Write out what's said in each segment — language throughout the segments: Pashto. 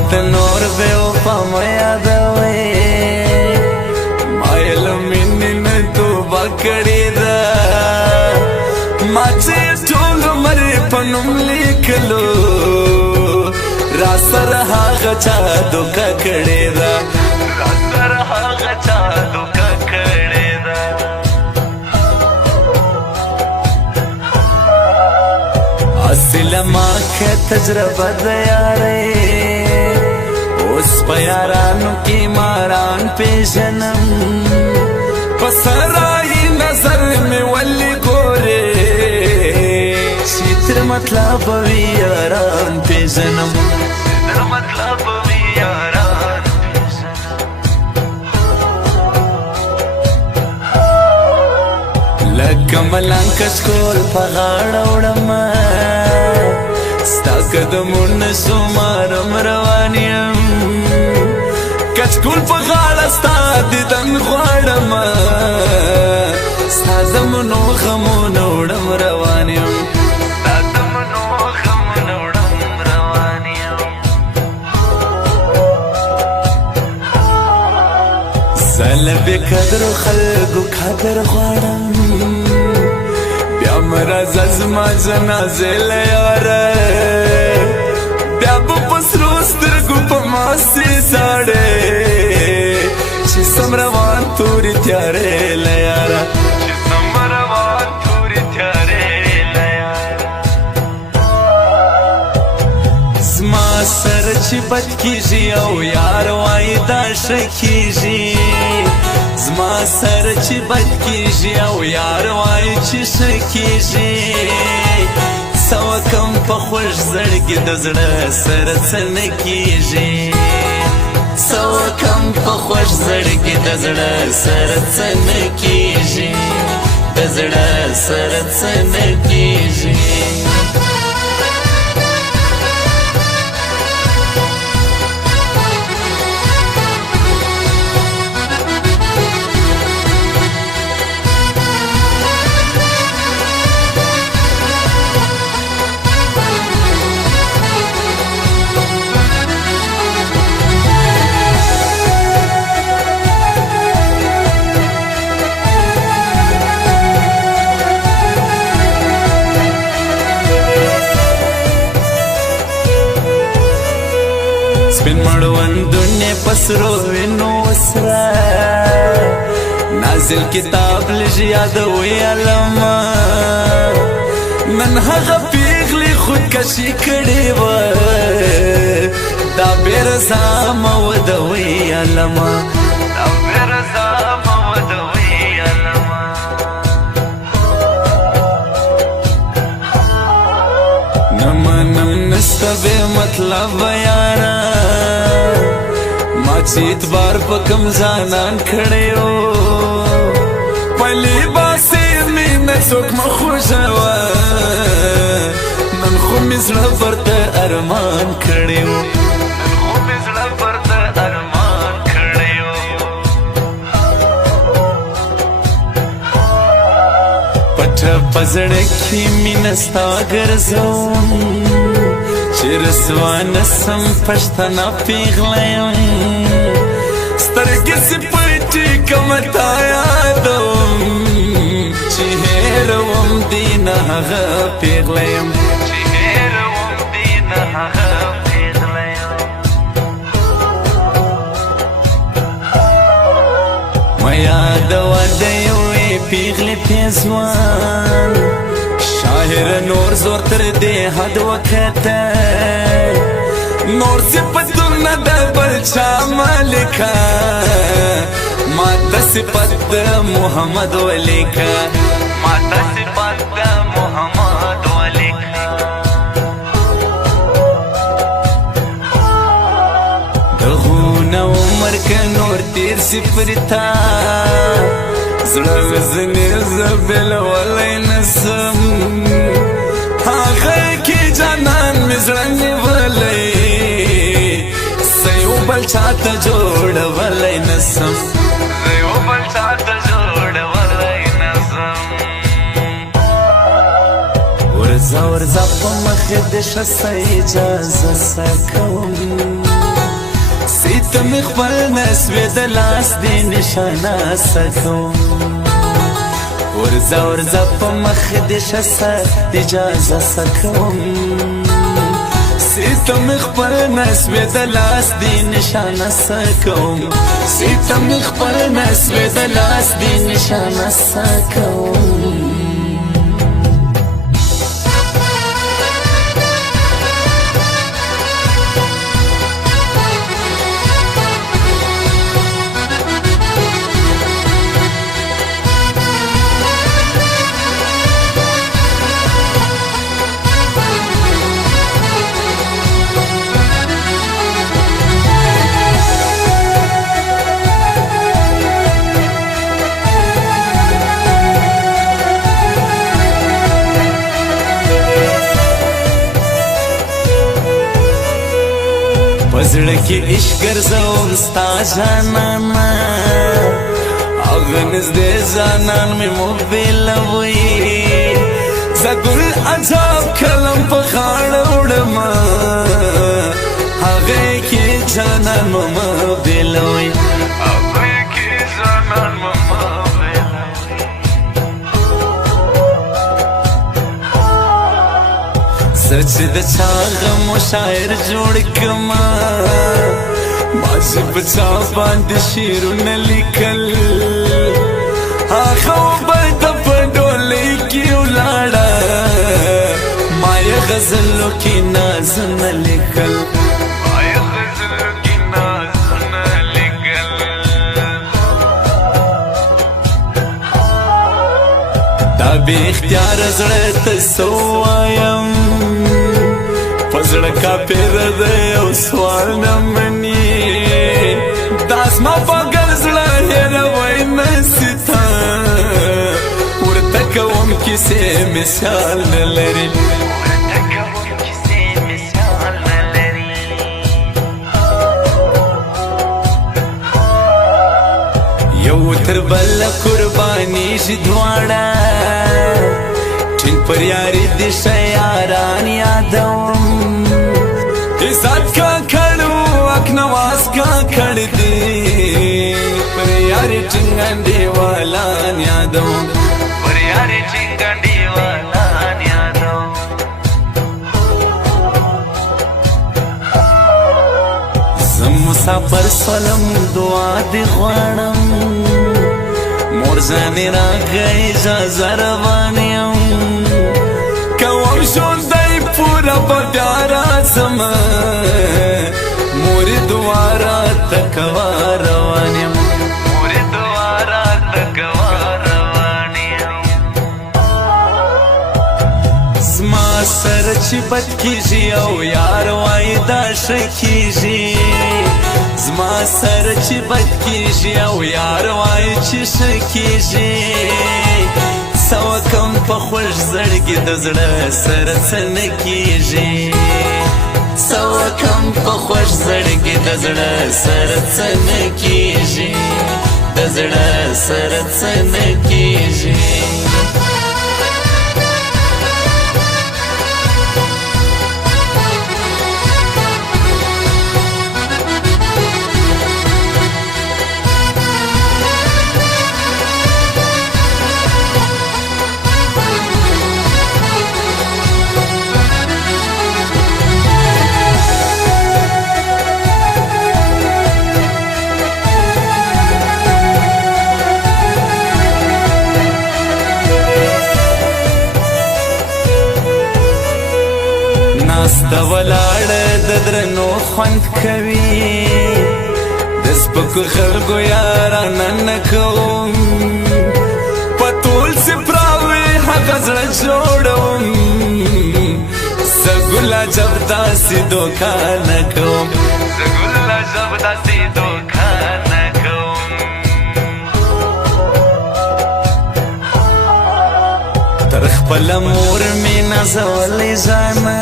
مات نور بےوفا مه یادوي مایل مینې نه توبه کړې ده ما چې ټول عمر په نوم لیکلو را سره هغه چا دوکه کړې ده را سره هغه چا دوکه کړې ده اصل ما که تجربه ده یارې اوس په یارانو کې ماران پیژنم په سرای نظر مې ولې ګورې چې تر مطلب وي یاران پیژنم تر مطلب وي یاران پیژنم لکه ملنګ کچکول په غاړه وړم ستا قدمونه شمارم روان یم کچکول په غاړه ستا دیدن غواړم ستا زمونو غمونه وړم روان یم ستا زمونو غمونه وړم روان یم زه له بېقدرو خلکو قدر غواړم بیا مرزه زما جنازې له یاره بیا به په سرو سترګو په ماستې ساړې چې سم روان تورې تیارې له یاره چې سم روان تورې تیارې له یاره زما سره چې بد کېږي او یار وایي دا ښه کېږي زما سره چې بد کېږي او یار وایي چې ښه کېږي څه وکم په خوږ زړګي د زړه سره څه نه کېږي څه وکم په خوږ زړګي د زړه سره څه نه کېږي د زړه سره څه نه کېږي سپین مړوندونه پسرو وینو سره نازل کتاب لږ یادوي علما نن هغه پیغلې خودکشي کړې وه دا بېرزا مودوي علما دا بېرزا مودوي علما نه منم نسته بې مطلب یاره ما چې اعتبار په کوم ځانان کړی و په لباسې مې نه څوک مه خوږوه نن خو مې زړه ورته ارمان کړی و نن خو مې زړه ورته ارمان کړی و پټه په زړه کې مینه ستا ګرځوم چې رسوا نسم پښتنه پیغله یم سترګې سې پټې کړم تا یادوم چې هېروم دې نه هغه پیغله یم چې هېروم دې نه هغه پیغله یم مه یادوه د یوې پیغلې پیزوان شاعر نور زور تر دې حد وکته نور صفتون نه د بل چا مالکه ما د صفت د محمد ولیکه ما د صفت د محمد ولیکه دغونه عمر که نور تیر صفرتا زړه وزنې زه بېلولی نسم هغه کې جانان مې زړه نیولی زه یو بل چاته جوړولی نسم زه یو بل چاته جوړولی نسم ورځه ورځه په مخې د ښه څه اجازه څه کوم خپل نسوې د لاس دې نشانه سکوم ورځه ورځه په مخ دې شه سر اجازه سکوم ستم خپل نسوې د لاس دې نشانه سکوم ستم خپل نسوې د لاس دې نشانه سکوم پزړه کې عشق ګرځوم ستا جانانا هغه نږدې ځانان مې موبیلوي زه ګل عجب کلم په غاړه وړمه هغې کې جانان مه موبیلوي هغې کې جانان مه زه چې د چا غم و شاعر جوړ کړمه ما چې په چا باندې شعرونه لیکل هغه به د په ډولۍ کې ولاړه ما یې غزلو کې نازونه لیکل دا بې اختیاره زړه ته څه ووایم پزړه کافر دی او سوال نه مني دا زما پاگل زړه هېروی نسي تا ورته کوم کیسې مثال نه لري یو تر بله قربانېږي دواړه ټینګ پر یاري دې شه یاران یادوم عزت کا کړو اک نواز کا کړ دې پر یاري ټینګ انډیوالان یادوم پر یاري ټینګ انډیوالان یادوم زه مسافر سولم دعا دې غواړم مور زانې راغی اجازه روان یم کوم ژوندی پوره به بیا راځم مورې دعا راته کوه روان یم مورې دعا راته کوه روان یم زما سره چې بد کېږي او یار وایي دا ښه کېږي زما سره چې بد کېږي او یار وایي چې ښه کېږي څه وکم په خوږ زړګي د زړه سره څه نه کېږي څه وکم په خوږ زړګي د زړه سره څه نه کېږي د زړه سره څه نه کېږي ناسته ولاړه د درنو خوند کوي د سپکو خلکو یارانه نه کوم په ټول سپراوي هغه زړه جوړوم زه ګل عجب داسې دوکه نه کوم زه ګل عجب داسې دوکه نه کوم تر خپله مور مې نازولی ځانه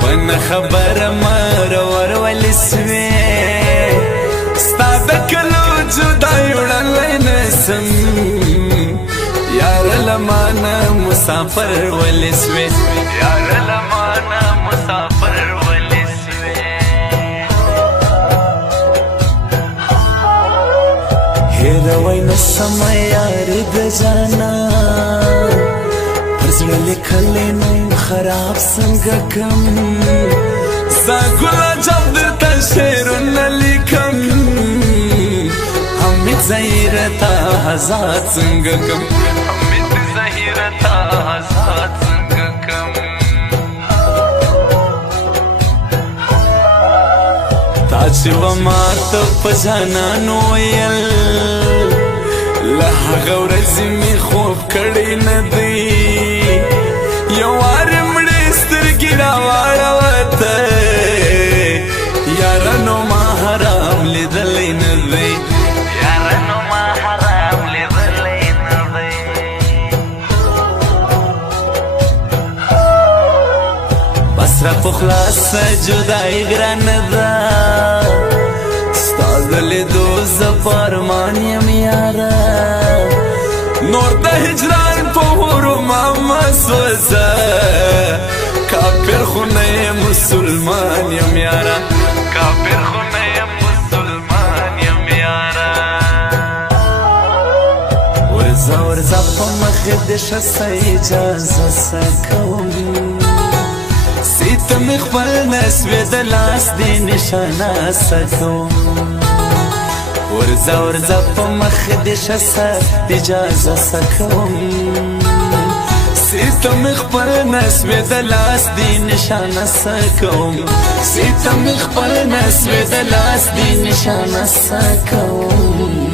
په نه خبره مرور ولې سوې ستا د کلو جدای وړلی نسم یاره له مانه مسافر ولې سوې یاره له مانه مسافر ولې سوې هیروی نسم یار د جانا پر زړه لیکلی نوم خراب څنګه کم زه ګل عجب درته شعرونه لیکم حمید ظهیر تا آزاد څنګه کم حمید ظهیر تا آزاد څنګه کم تا چې و ماته په جانانو ویل له هغه ورځې مې خوب کړی نه دی یو وار مړې سترګې راواړوه ته یاره نو ما حرام لیدلی نه دی یاره نو ما حرام لیدلی نه دی بس را په خلاصه جدایي ګرانه ده ستا د لیدو زه په ارمان یم یاره نور د هجران په حرما مه سوځه کافر خو نه یم مسلمان یم یاره کافر خو نه یم مسلمان یم یاره ورځه ورځه په مخې دې شه څه اجازه څه کوم سیته مې خپل نسوې د لاس دې نشانه څه کوم ورځه ورځه په مخې دې شه څه اجازه څه کوم سیته مې خپل نسوې د لاس دې نشانه څه کوم سیته مې خپل نسوې د لاس دې نشانه څه کوم